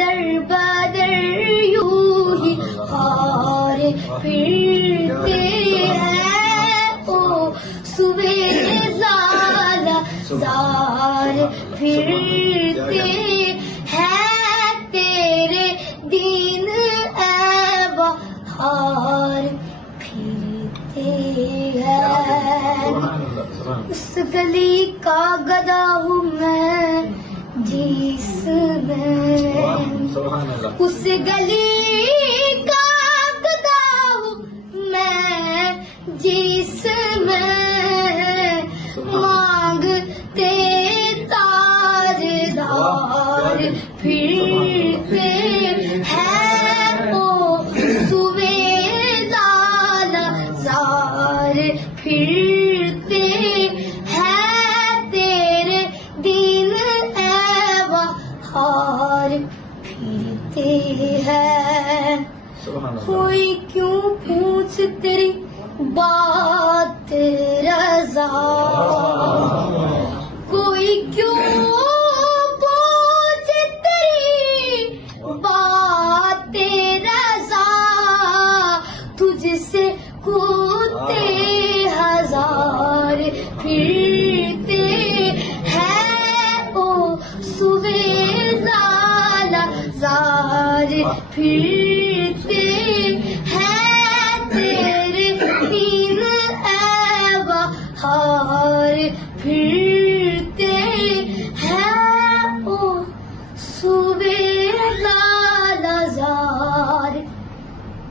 در بدر یوں ہی خار پھرتے ہیں او سوے لالا زار پھرتے ہیں تیرے دین اے بہار پھرتے ہیں اس گلی کا گدا ہوں میں جس میں اس گلی کا گدا ہوں میں جس میں مانگتے تاجدار پھرتے ہیں او سوے لالا زار پھرتے ہیں تیرے دین اے بہار پھرتے ہیں کوئی کیوں پوچھ تیری بات رضا کوئی کیوں پوچھ تیری بات رضا تجھ سے کتے ہزار پھرتے ہیں او سوے لالا زار پھرتے ہیں تیرے دین اے بہار پھرتے ہیں او سوے لالا زار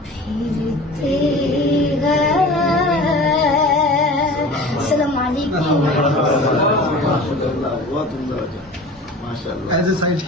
پھرتے ہیں. السلام علیکم. As a side